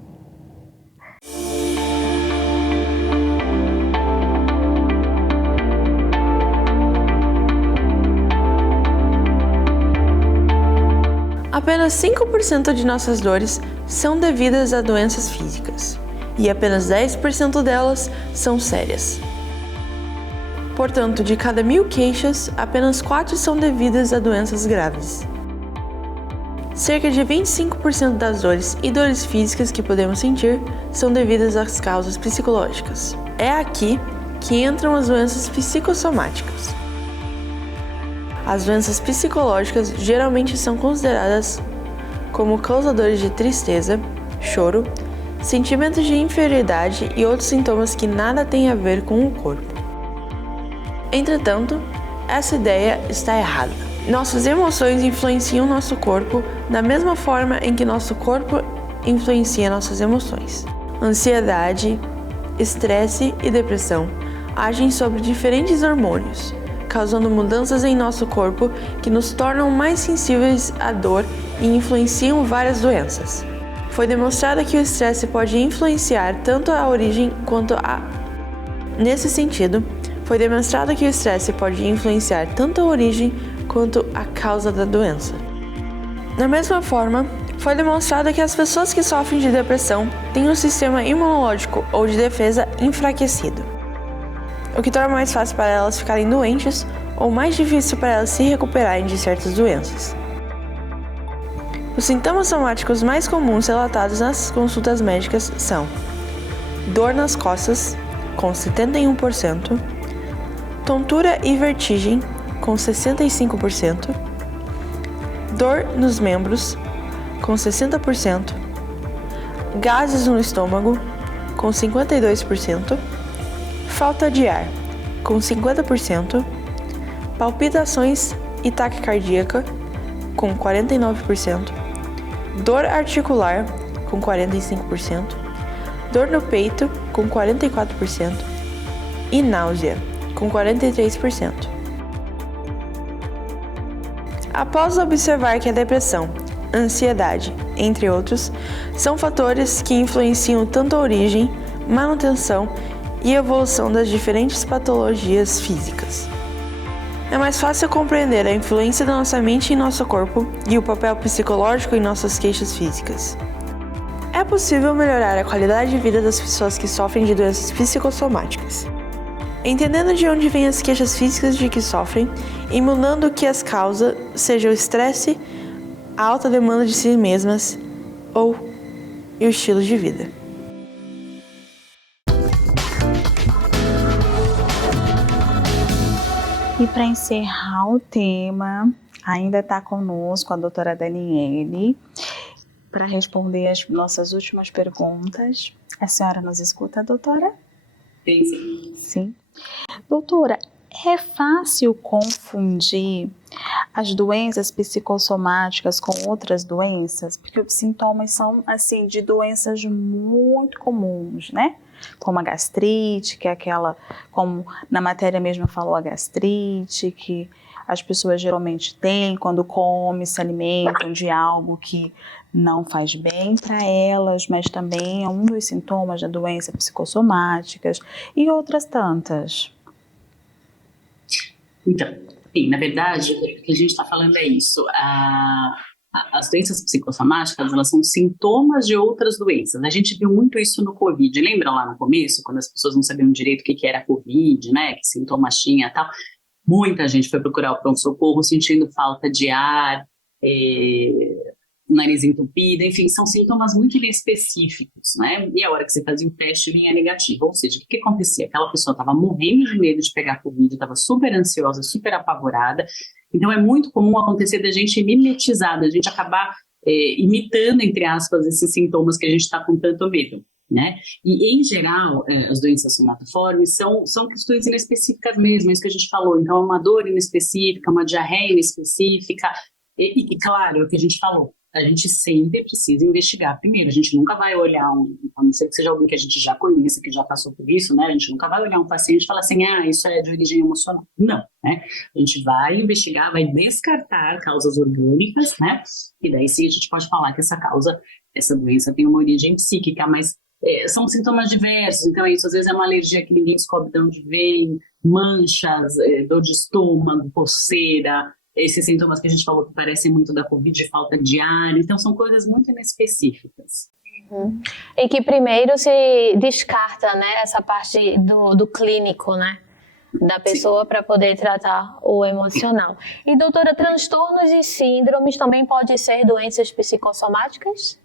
Apenas 5% de nossas dores são devidas a doenças físicas, e apenas 10% delas são sérias. Portanto, de cada 1.000 queixas, apenas 4 são devidas a doenças graves. Cerca de 25% das dores e dores físicas que podemos sentir são devidas às causas psicológicas. É aqui que entram as doenças psicossomáticas. As doenças psicológicas geralmente são consideradas como causadores de tristeza, choro, sentimentos de inferioridade e outros sintomas que nada têm a ver com o corpo. Entretanto, essa ideia está errada. Nossas emoções influenciam nosso corpo da mesma forma em que nosso corpo influencia nossas emoções. Ansiedade, estresse e depressão agem sobre diferentes hormônios, causando mudanças em nosso corpo que nos tornam mais sensíveis à dor e influenciam várias doenças. Foi demonstrado que o estresse pode influenciar tanto a origem quanto a... Nesse sentido, foi demonstrado que o estresse pode influenciar tanto a origem quanto a causa da doença. Da mesma forma, foi demonstrado que as pessoas que sofrem de depressão têm um sistema imunológico ou de defesa enfraquecido, o que torna mais fácil para elas ficarem doentes ou mais difícil para elas se recuperarem de certas doenças. Os sintomas somáticos mais comuns relatados nas consultas médicas são dor nas costas, com 71%, tontura e vertigem, com 65%, dor nos membros, com 60%, gases no estômago, com 52%, falta de ar, com 50%, palpitações e taquicardíaca, com 49%, dor articular, com 45%, dor no peito, com 44%, e náusea, com 43%. Após observar que a depressão, ansiedade, entre outros, são fatores que influenciam tanto a origem, manutenção e evolução das diferentes patologias físicas, é mais fácil compreender a influência da nossa mente em nosso corpo e o papel psicológico em nossas queixas físicas. É possível melhorar a qualidade de vida das pessoas que sofrem de doenças psicossomáticas, entendendo de onde vêm as queixas físicas de que sofrem e mudando que as causas seja o estresse, a alta demanda de si mesmas ou o estilo de vida. E para encerrar o tema, ainda está conosco a doutora Daniele para responder as nossas últimas perguntas. A senhora nos escuta, doutora? Sim. Sim. Doutora, é fácil confundir as doenças psicossomáticas com outras doenças? Porque os sintomas são, assim, de doenças muito comuns, né? Como a gastrite, que é aquela, como na matéria mesmo falou, a gastrite, que as pessoas geralmente têm quando comem, se alimentam de algo que não faz bem para elas, mas também é um dos sintomas da doença psicossomáticas e outras tantas. Então, sim, na verdade, o que a gente está falando é isso. As doenças psicossomáticas, elas são sintomas de outras doenças. A gente viu muito isso no Covid. Lembra lá no começo, quando as pessoas não sabiam direito o que era Covid, né? Que sintomas tinha e tal? Muita gente foi procurar o pronto-socorro sentindo falta de ar, nariz entupido, enfim, são sintomas muito inespecíficos, né? E a hora que você fazia o teste vinha negativo. Ou seja, o que acontecia? Aquela pessoa estava morrendo de medo de pegar Covid, estava super ansiosa, super apavorada. Então é muito comum acontecer da gente mimetizar, da gente acabar imitando, entre aspas, esses sintomas que a gente está com tanto medo, né? E em geral, as doenças somatoformes são questões inespecíficas mesmo, é isso que a gente falou. Então é uma dor inespecífica, uma diarreia inespecífica, e claro, é o que a gente falou, a gente sempre precisa investigar primeiro. A gente nunca vai olhar, a não ser que seja alguém que a gente já conheça, que já passou por isso, né? A gente nunca vai olhar um paciente e falar assim, isso é de origem emocional. Não, né? A gente vai investigar, vai descartar causas orgânicas, né? E daí sim a gente pode falar que essa doença tem uma origem psíquica, mas são sintomas diversos. Então é isso, às vezes é uma alergia que ninguém descobre de onde vem, manchas, dor de estômago, coceira, esses sintomas que a gente falou que parecem muito da Covid, de falta de ar. Então são coisas muito inespecíficas. E que primeiro se descarta, né, essa parte do clínico, né, da pessoa para poder tratar o emocional. E doutora, transtornos e síndromes também podem ser doenças psicossomáticas?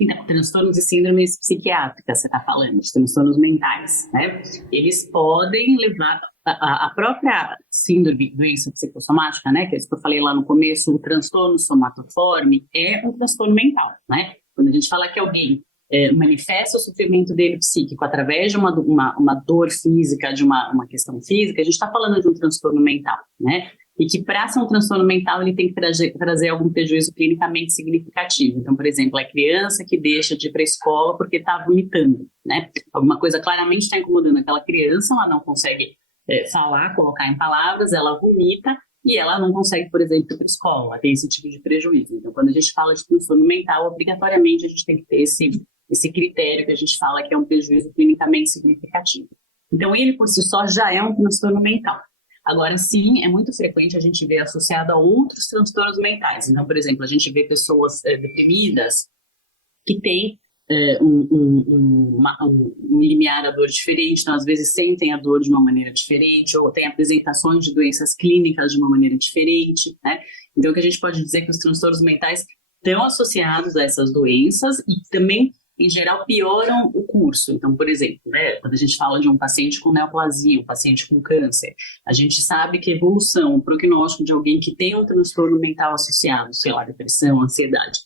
Então, transtornos e síndromes psiquiátricas, você está falando, de transtornos mentais, né? Eles podem levar a própria síndrome, doença psicossomática, né? Que é isso que eu falei lá no começo, o transtorno somatoforme é um transtorno mental, né? Quando a gente fala que alguém manifesta o sofrimento dele psíquico através de uma dor física, de uma questão física, a gente está falando de um transtorno mental, né? E que para ser um transtorno mental ele tem que trazer algum prejuízo clinicamente significativo. Então, por exemplo, a criança que deixa de ir para a escola porque está vomitando, né? Alguma coisa claramente está incomodando aquela criança, ela não consegue falar, colocar em palavras, ela vomita e ela não consegue, por exemplo, ir para a escola, ela tem esse tipo de prejuízo. Então, quando a gente fala de transtorno mental, obrigatoriamente a gente tem que ter esse critério que a gente fala que é um prejuízo clinicamente significativo. Então, ele por si só já é um transtorno mental. Agora, sim, é muito frequente a gente ver associado a outros transtornos mentais. Então, por exemplo, a gente vê pessoas deprimidas que têm um limiar à dor diferente, então, às vezes, sentem a dor de uma maneira diferente, ou têm apresentações de doenças clínicas de uma maneira diferente, né? Então, o que a gente pode dizer é que os transtornos mentais estão associados a essas doenças e também, em geral, pioram o curso. Então, por exemplo, né, quando a gente fala de um paciente com neoplasia, um paciente com câncer, a gente sabe que a evolução, o prognóstico de alguém que tem um transtorno mental associado, sei lá, depressão, ansiedade,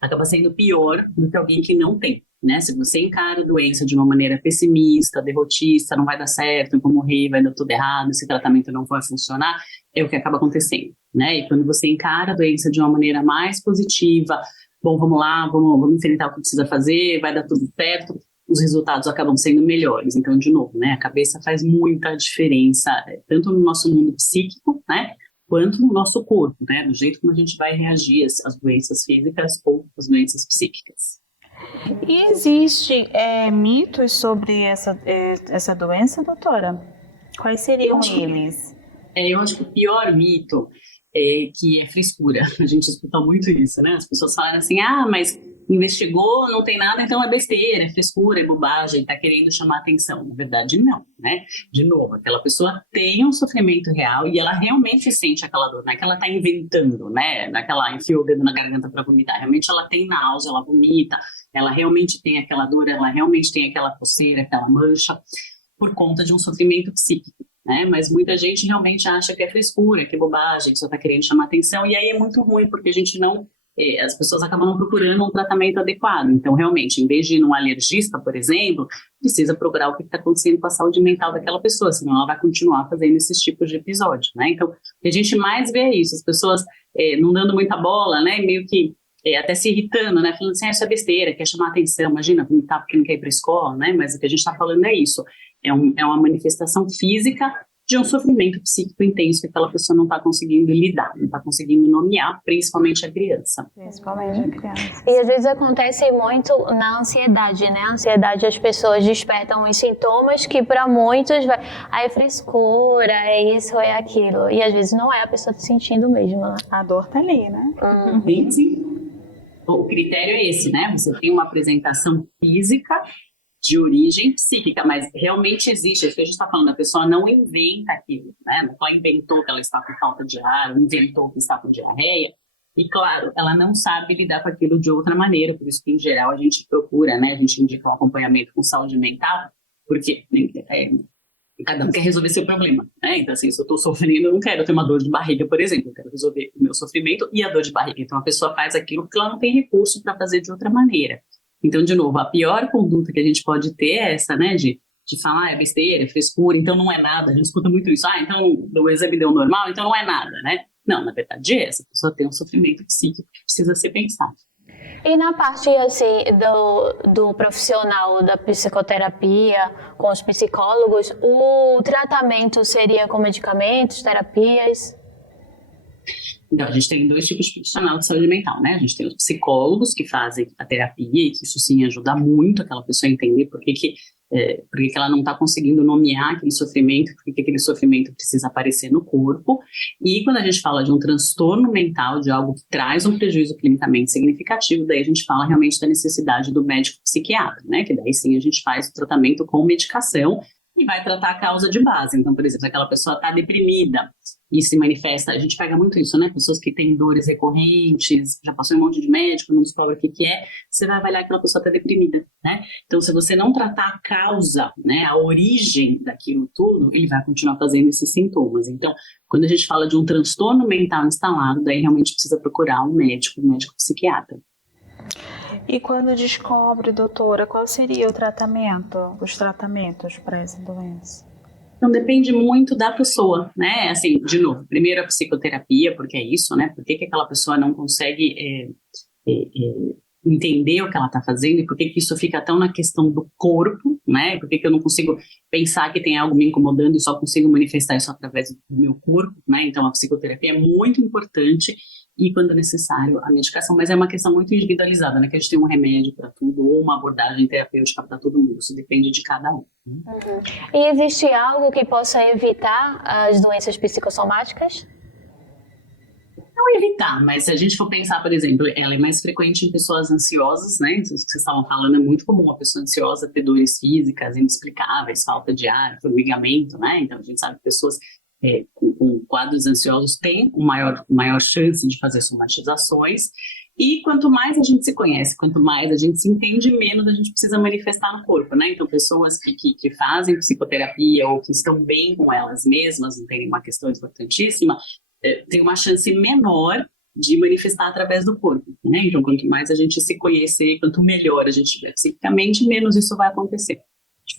acaba sendo pior do que alguém que não tem, né? Se você encara a doença de uma maneira pessimista, derrotista, não vai dar certo, eu vou morrer, vai dar tudo errado, esse tratamento não vai funcionar, é o que acaba acontecendo, né? E quando você encara a doença de uma maneira mais positiva, bom, vamos lá, vamos enfrentar o que precisa fazer, vai dar tudo certo, os resultados acabam sendo melhores. Então, de novo, né, a cabeça faz muita diferença, tanto no nosso mundo psíquico, né, quanto no nosso corpo, né, do jeito como a gente vai reagir às doenças físicas ou às doenças psíquicas. E existe mitos sobre essa doença, doutora? Quais seriam eles? Eu acho que o pior mito que é frescura. A gente escuta muito isso, né? As pessoas falam assim, mas investigou, não tem nada, então é besteira, é frescura, é bobagem, tá querendo chamar atenção. Na verdade, não, né? De novo, aquela pessoa tem um sofrimento real e ela realmente sente aquela dor, não é que ela tá inventando, né? Naquela enfiou o dedo na garganta para vomitar. Realmente ela tem náusea, ela vomita, ela realmente tem aquela dor, ela realmente tem aquela coceira, aquela mancha, por conta de um sofrimento psíquico. né? Mas muita gente realmente acha que é frescura, que é bobagem, que só está querendo chamar atenção, e aí é muito ruim, porque a gente não, as pessoas acabam não procurando um tratamento adequado. Então, realmente, em vez de ir num alergista, por exemplo, precisa procurar o que está acontecendo com a saúde mental daquela pessoa, senão ela vai continuar fazendo esses tipos de episódios, né? Então, o que a gente mais vê é isso, as pessoas não dando muita bola, né? Meio que até se irritando, né? Falando assim, isso é besteira, quer chamar atenção, imagina, vomitar porque não quer ir para a escola, né? Mas o que a gente está falando é isso, é uma manifestação física de um sofrimento psíquico intenso que aquela pessoa não está conseguindo lidar, não está conseguindo nomear, principalmente a criança. Principalmente a criança. E às vezes acontece muito na ansiedade, né? A ansiedade, as pessoas despertam os sintomas que para muitos é frescura, é isso, é aquilo. E às vezes não é, a pessoa está sentindo mesmo, né? A dor tá ali, né? Sim. O critério é esse, né? Você tem uma apresentação física de origem psíquica, mas realmente existe, isso que a gente está falando, a pessoa não inventa aquilo, né? Não ela inventou que ela está com falta de ar, inventou que está com diarreia, e claro, ela não sabe lidar com aquilo de outra maneira, por isso que em geral a gente procura, né? A gente indica um acompanhamento com saúde mental, porque cada um quer resolver seu problema, né? Então assim, se eu estou sofrendo, eu não quero ter uma dor de barriga, por exemplo, eu quero resolver o meu sofrimento e a dor de barriga, então a pessoa faz aquilo porque ela não tem recurso para fazer de outra maneira. Então, de novo, a pior conduta que a gente pode ter é essa, né, de falar, é besteira, é frescura, então não é nada. A gente escuta muito isso, então o exame deu normal, então não é nada, né? Não, na verdade é essa, a pessoa tem um sofrimento psíquico que precisa ser pensado. E na parte, assim, do profissional da psicoterapia, com os psicólogos, o tratamento seria com medicamentos, terapias? Então, a gente tem dois tipos de profissional de saúde mental, né? A gente tem os psicólogos que fazem a terapia e que isso sim ajuda muito aquela pessoa a entender por que ela não está conseguindo nomear aquele sofrimento, por que aquele sofrimento precisa aparecer no corpo. E quando a gente fala de um transtorno mental, de algo que traz um prejuízo clinicamente significativo, daí a gente fala realmente da necessidade do médico psiquiatra, né? Que daí sim a gente faz o tratamento com medicação e vai tratar a causa de base. Então, por exemplo, aquela pessoa está deprimida e se manifesta, a gente pega muito isso, né? Pessoas que têm dores recorrentes, já passou em um monte de médico, não descobre o que é, você vai avaliar que aquela pessoa está deprimida, né? Então, se você não tratar a causa, né, a origem daquilo tudo, ele vai continuar fazendo esses sintomas. Então, quando a gente fala de um transtorno mental instalado, daí realmente precisa procurar um médico psiquiatra. E quando descobre, doutora, qual seria o tratamento, os tratamentos para essa doença? Então, depende muito da pessoa, né? Assim, de novo, primeiro a psicoterapia, porque é isso, né? Por que aquela pessoa não consegue entender o que ela está fazendo e por que isso fica tão na questão do corpo, né? Por que eu não consigo pensar que tem algo me incomodando e só consigo manifestar isso através do meu corpo, né? Então, a psicoterapia é muito importante e, quando necessário, a medicação, mas é uma questão muito individualizada, né? Que a gente tem um remédio para tudo ou uma abordagem terapêutica para todo mundo, isso depende de cada um. E existe algo que possa evitar as doenças psicossomáticas? Não evitar, mas se a gente for pensar, por exemplo, ela é mais frequente em pessoas ansiosas, né? Isso que vocês estavam falando, é muito comum a pessoa ansiosa ter dores físicas inexplicáveis, falta de ar, formigamento, né? Então a gente sabe que pessoas com quadros ansiosos têm maior chance de fazer somatizações. E quanto mais a gente se conhece, quanto mais a gente se entende, menos a gente precisa manifestar no corpo, né? Então, pessoas que fazem psicoterapia ou que estão bem com elas mesmas, não tem uma questão importantíssima, tem uma chance menor de manifestar através do corpo, né? Então, quanto mais a gente se conhecer, quanto melhor a gente estiver psicicamente, menos isso vai acontecer.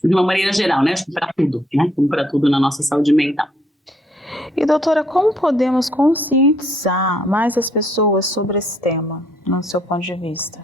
De uma maneira geral, né? Acho que para tudo, né? Como para tudo na nossa saúde mental. E, doutora, como podemos conscientizar mais as pessoas sobre esse tema, no seu ponto de vista?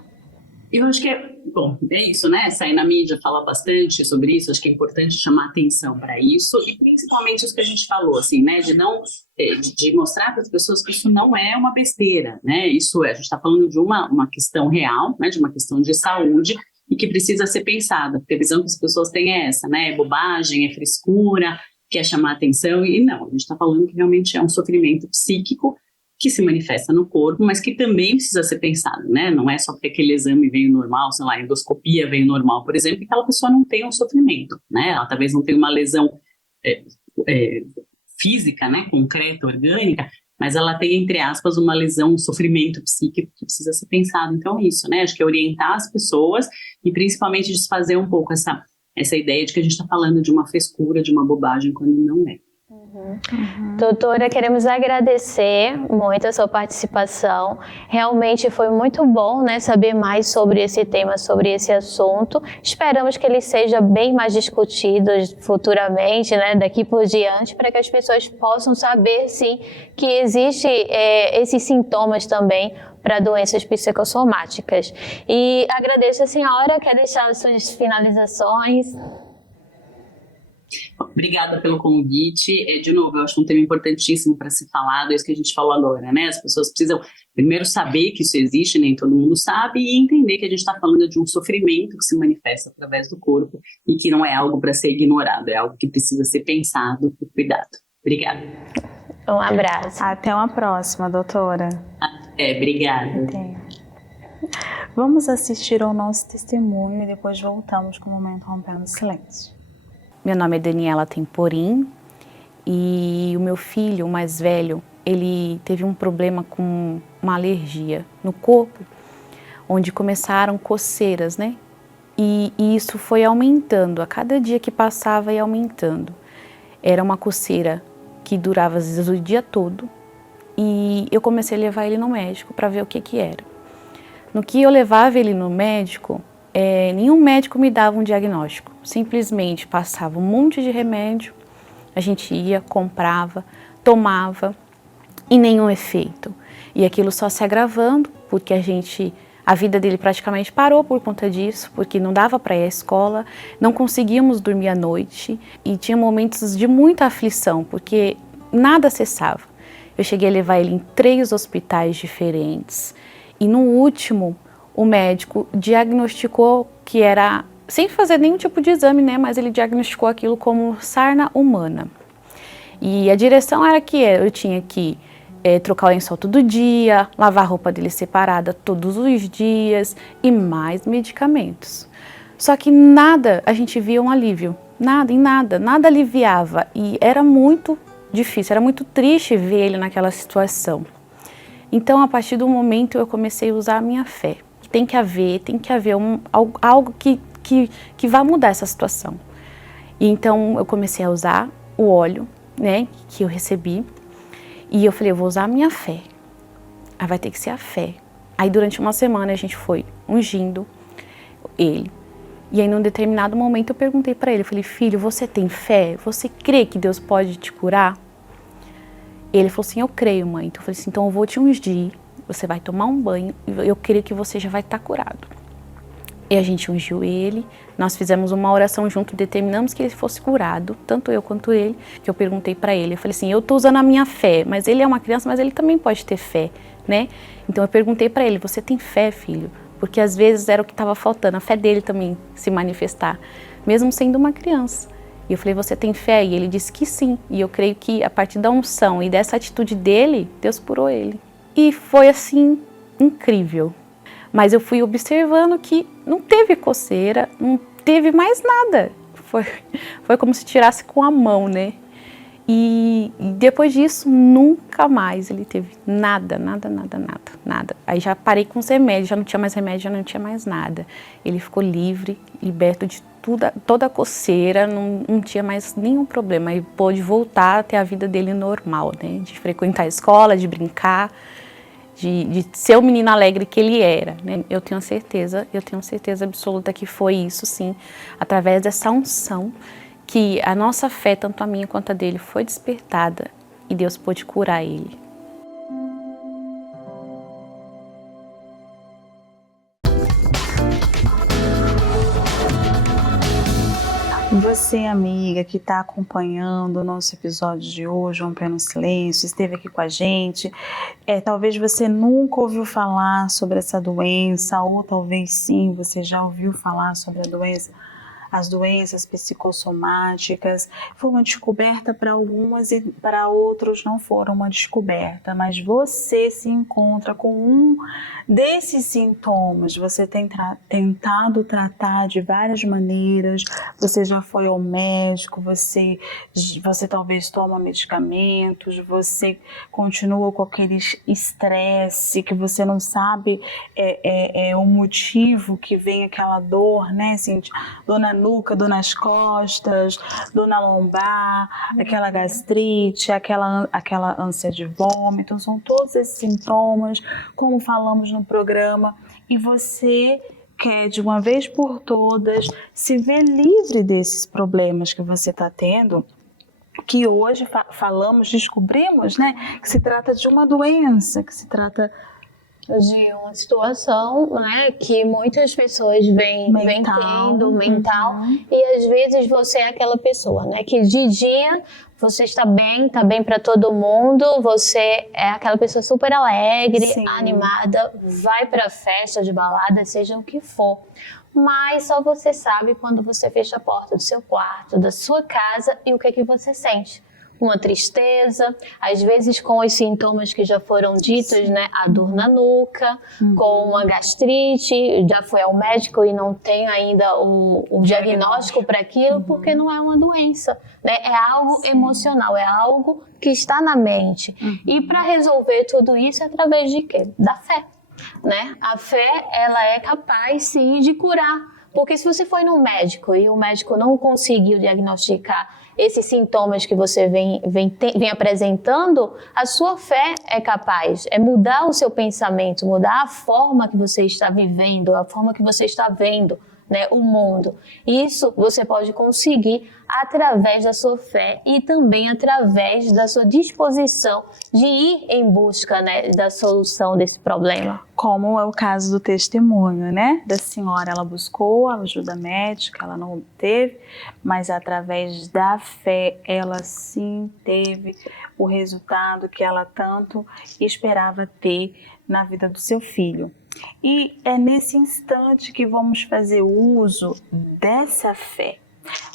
Eu acho que é isso, né? Sair na mídia, falar bastante sobre isso, acho que é importante chamar atenção para isso e principalmente isso que a gente falou, assim, né? De mostrar para as pessoas que isso não é uma besteira, né? Isso a gente está falando de uma questão real, né? De uma questão de saúde e que precisa ser pensada, porque a visão que as pessoas têm é essa, né? É bobagem, é frescura, quer chamar atenção, e não, a gente está falando que realmente é um sofrimento psíquico que se manifesta no corpo, mas que também precisa ser pensado, né? Não é só porque aquele exame veio normal, sei lá, a endoscopia veio normal, por exemplo, que aquela pessoa não tem um sofrimento, né? Ela talvez não tenha uma lesão física, né, concreta, orgânica, mas ela tem, entre aspas, uma lesão, um sofrimento psíquico que precisa ser pensado. Então é isso, né? Acho que é orientar as pessoas e principalmente desfazer um pouco essa ideia de que a gente está falando de uma frescura, de uma bobagem, quando não é. Doutora, queremos agradecer muito a sua participação. Realmente foi muito bom, né, saber mais sobre esse tema, sobre esse assunto. Esperamos que ele seja bem mais discutido futuramente, né, daqui por diante, para que as pessoas possam saber, sim, que existe esses sintomas também para doenças psicossomáticas. E agradeço a senhora, quer deixar as suas finalizações? Obrigada pelo convite. De novo, eu acho um tema importantíssimo para ser falado, é isso que a gente falou agora, né? As pessoas precisam primeiro saber que isso existe, nem todo mundo sabe, e entender que a gente está falando de um sofrimento que se manifesta através do corpo e que não é algo para ser ignorado, é algo que precisa ser pensado e cuidado. Obrigada. Um abraço. Até uma próxima, doutora. Obrigada. Vamos assistir ao nosso testemunho e depois voltamos com o Momento Rompendo o Silêncio. Meu nome é Daniela Temporim e o meu filho, o mais velho, ele teve um problema com uma alergia no corpo, onde começaram coceiras, né? E isso foi aumentando, a cada dia que passava ia aumentando. Era uma coceira que durava às vezes o dia todo e eu comecei a levar ele no médico para ver o que era. No que eu levava ele no médico, nenhum médico me dava um diagnóstico. Simplesmente passava um monte de remédio, a gente ia, comprava, tomava e nenhum efeito. E aquilo só se agravando, porque a vida dele praticamente parou por conta disso, porque não dava para ir à escola, não conseguíamos dormir à noite e tinha momentos de muita aflição, porque nada cessava. Eu cheguei a levar ele em 3 hospitais diferentes e no último o médico diagnosticou que era, sem fazer nenhum tipo de exame, né, mas ele diagnosticou aquilo como sarna humana. E a direção era que eu tinha que trocar o lençol todo dia, lavar a roupa dele separada todos os dias e mais medicamentos. Só que nada, a gente via um alívio, nada aliviava e era muito difícil, era muito triste ver ele naquela situação. Então, a partir do momento, eu comecei a usar a minha fé. Tem que haver algo que vai mudar essa situação. E então, eu comecei a usar o óleo, né, que eu recebi. E eu falei, eu vou usar a minha fé. Aí vai ter que ser a fé. Aí, durante uma semana, a gente foi ungindo ele. E aí, num determinado momento, eu perguntei para ele, eu falei, filho, você tem fé? Você crê que Deus pode te curar? Ele falou assim, eu creio, mãe. Então eu falei assim, então eu vou te ungir, você vai tomar um banho e eu creio que você já vai estar curado. E a gente ungiu ele, nós fizemos uma oração junto, determinamos que ele fosse curado, tanto eu quanto ele, que eu perguntei para ele, eu falei assim, eu estou usando a minha fé, mas ele é uma criança, mas ele também pode ter fé, né? Então eu perguntei para ele, você tem fé, filho? Porque às vezes era o que estava faltando, a fé dele também se manifestar, mesmo sendo uma criança. E eu falei, você tem fé? E ele disse que sim. E eu creio que a partir da unção e dessa atitude dele, Deus curou ele. E foi assim, incrível. Mas eu fui observando que não teve coceira, não teve mais nada. Foi como se tirasse com a mão, né? E depois disso, nunca mais ele teve nada. Aí já parei com os remédios, já não tinha mais remédio, já não tinha mais nada. Ele ficou livre, liberto de toda a coceira, não tinha mais nenhum problema. Ele pôde voltar a ter a vida dele normal, né? De frequentar a escola, de brincar, de ser o menino alegre que ele era, né? Eu tenho certeza absoluta que foi isso, sim, através dessa unção, que a nossa fé, tanto a minha quanto a dele, foi despertada e Deus pôde curar ele. Você, amiga, que está acompanhando o nosso episódio de hoje, Rompendo o Silêncio, esteve aqui com a gente. Talvez você nunca ouviu falar sobre essa doença, ou talvez sim, você já ouviu falar sobre a doença. As doenças psicossomáticas foi uma descoberta para algumas e para outros não foram uma descoberta, mas você se encontra com um desses sintomas, você tem tentado tratar de várias maneiras, você já foi ao médico, você talvez toma medicamentos, você continua com aquele estresse que você não sabe o motivo que vem aquela dor, né? Assim, dor na nuca, dor nas costas, dor na lombar, aquela gastrite, aquela ânsia de vômito, são todos esses sintomas, como falamos no programa, e você quer de uma vez por todas se ver livre desses problemas que você está tendo, que hoje descobrimos, né, que se trata de uma doença, que se trata de uma situação, né, que muitas pessoas vêm tendo, mental, e às vezes você é aquela pessoa, né, que de dia você está bem para todo mundo, você é aquela pessoa super alegre, Sim. animada, vai para festa de balada, seja o que for. Mas só você sabe quando você fecha a porta do seu quarto, da sua casa, e o que é que você sente. Uma tristeza, às vezes com os sintomas que já foram ditos, né? A dor na nuca, com uma gastrite, já foi ao médico e não tem ainda o diagnóstico para aquilo, porque não é uma doença, né? É algo emocional, é algo que está na mente. E para resolver tudo isso é através de quê? Da fé, né? A fé, ela é capaz, sim, de curar. Porque se você foi no médico e o médico não conseguiu diagnosticar esses sintomas que você vem apresentando, a sua fé é capaz, é mudar o seu pensamento, mudar a forma que você está vivendo, a forma que você está vendo, né, o mundo. Isso você pode conseguir através da sua fé e também através da sua disposição de ir em busca, né, da solução desse problema. Como é o caso do testemunho, né? Da senhora, ela buscou a ajuda médica, ela não obteve, mas através da fé, ela sim teve o resultado que ela tanto esperava ter na vida do seu filho. E é nesse instante que vamos fazer uso dessa fé.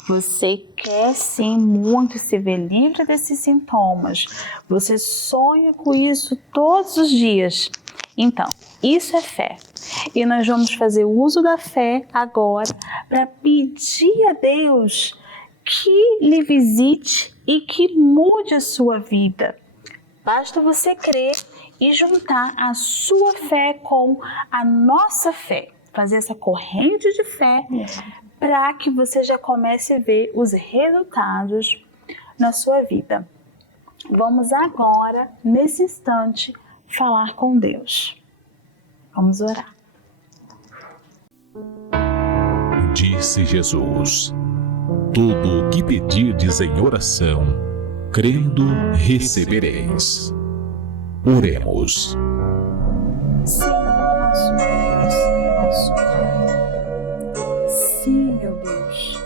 Você quer sim muito se ver livre desses sintomas. Você sonha com isso todos os dias. Então, isso é fé. E nós vamos fazer uso da fé agora para pedir a Deus que lhe visite e que mude a sua vida. Basta você crer e juntar a sua fé com a nossa fé. Fazer essa corrente de fé para que você já comece a ver os resultados na sua vida. Vamos agora, nesse instante, falar com Deus. Vamos orar. Disse Jesus: tudo o que pedirdes em oração, crendo, recebereis. Oremos. Sim, meu Deus.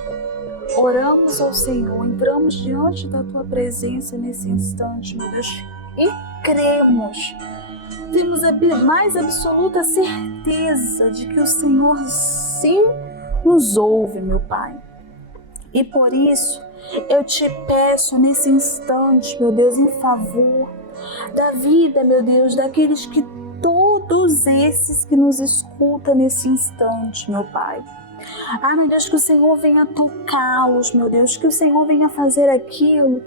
Oramos ao Senhor, entramos diante da Tua presença nesse instante, meu Deus, e cremos. Temos a mais absoluta certeza de que o Senhor sim nos ouve, meu Pai. E por isso, eu te peço nesse instante, meu Deus, em favor da vida, meu Deus, daqueles que todos esses que nos escutam nesse instante, meu Pai. Meu Deus, que o Senhor venha tocá-los, meu Deus, que o Senhor venha fazer aquilo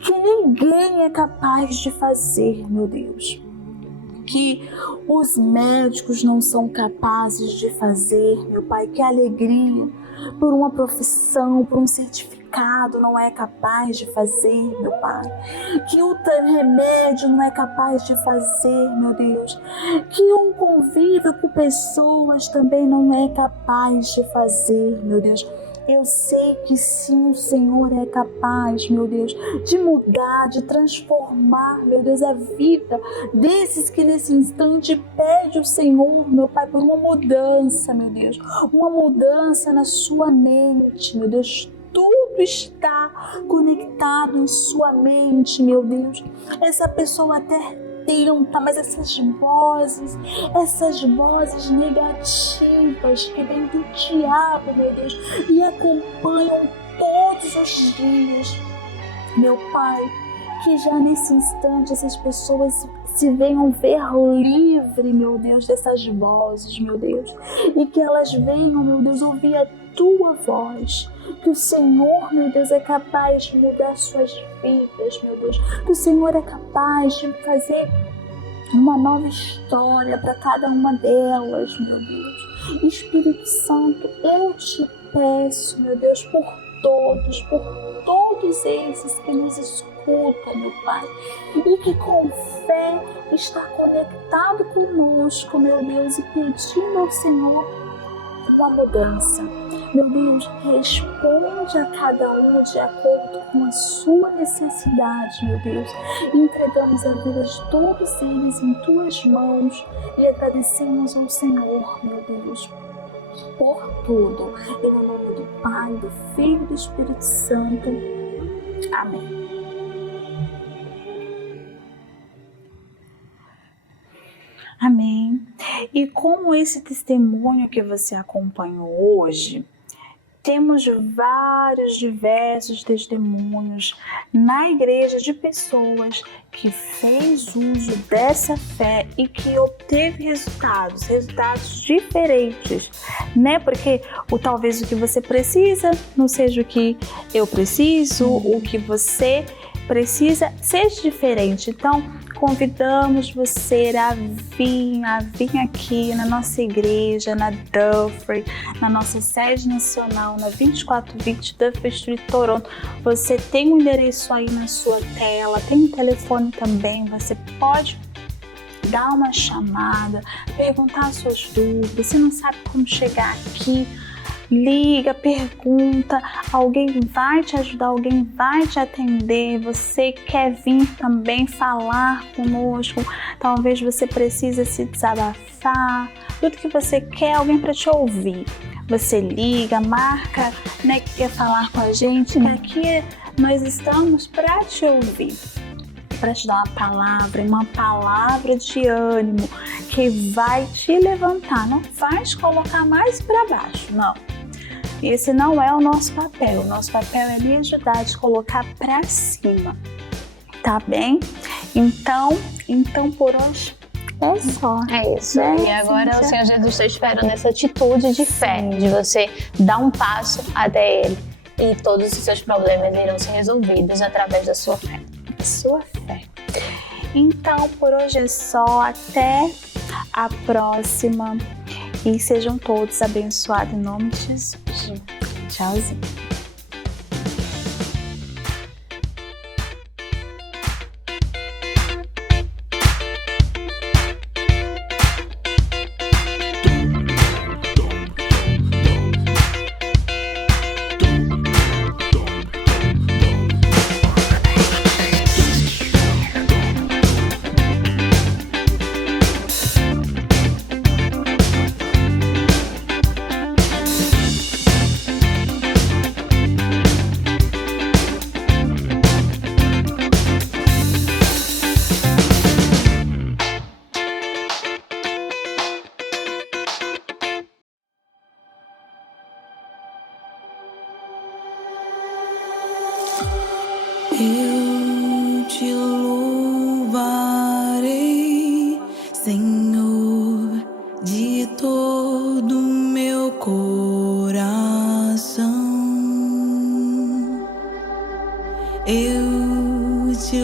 que ninguém é capaz de fazer, meu Deus. Que os médicos não são capazes de fazer, meu Pai, que a alegria por uma profissão, por um certificado não é capaz de fazer, meu Pai. Que o remédio não é capaz de fazer, meu Deus. Que um convívio com pessoas também não é capaz de fazer, meu Deus. Eu sei que sim, o Senhor é capaz, meu Deus, de mudar, de transformar, meu Deus, a vida desses que nesse instante pede o Senhor, meu Pai, por uma mudança, meu Deus, uma mudança na sua mente, meu Deus. Tudo está conectado em sua mente, meu Deus. Essa pessoa até tenta, mas essas vozes negativas que vêm do diabo, meu Deus, e acompanham todos os dias, meu Pai, que já nesse instante essas pessoas se venham ver livre, meu Deus, dessas vozes, meu Deus, e que elas venham, meu Deus, ouvir a Tua voz, que o Senhor, meu Deus, é capaz de mudar suas vidas, meu Deus, que o Senhor é capaz de fazer uma nova história para cada uma delas, meu Deus, Espírito Santo, eu te peço, meu Deus, por todos esses que nos escutam, meu Pai, e que com fé está conectado conosco, meu Deus, e pedindo ao Senhor uma mudança. Meu Deus, responde a cada um de acordo com a sua necessidade, meu Deus. Entregamos a vida de todos eles em tuas mãos e agradecemos ao Senhor, meu Deus, por tudo. Em nome do Pai, do Filho e do Espírito Santo. Amém. Amém. E como esse testemunho que você acompanhou hoje, temos diversos testemunhos na igreja de pessoas que fez uso dessa fé e que obteve resultados diferentes, né? Porque talvez o que você precisa não seja o que eu preciso, o que você precisa seja diferente. Então, convidamos você a vir aqui na nossa igreja, na Dufferin, na nossa sede nacional, na 2420 Dufferin Street, Toronto. Você tem um endereço aí na sua tela, tem um telefone também, você pode dar uma chamada, perguntar suas dúvidas. Se não sabe como chegar aqui, liga, pergunta, alguém vai te ajudar, alguém vai te atender. Você quer vir também falar conosco, talvez você precise se desabafar, tudo que você quer, alguém para te ouvir. Você liga, marca, né, que quer falar com a gente, que aqui nós estamos para te ouvir, para te dar uma palavra de ânimo que vai te levantar, não vai te colocar mais para baixo, não. Esse não é o nosso papel. O nosso papel é lhe ajudar a te colocar para cima, tá bem? Então por hoje é só. É isso. E agora o Senhor Jesus está esperando essa atitude de fé, de você dar um passo até Ele. E todos os seus problemas irão ser resolvidos através da sua fé. Sua fé. Então, por hoje é só. Até a próxima. E sejam todos abençoados em nome de Jesus. Tchauzinho. Eu te louvarei, Senhor, de todo o meu coração. Eu te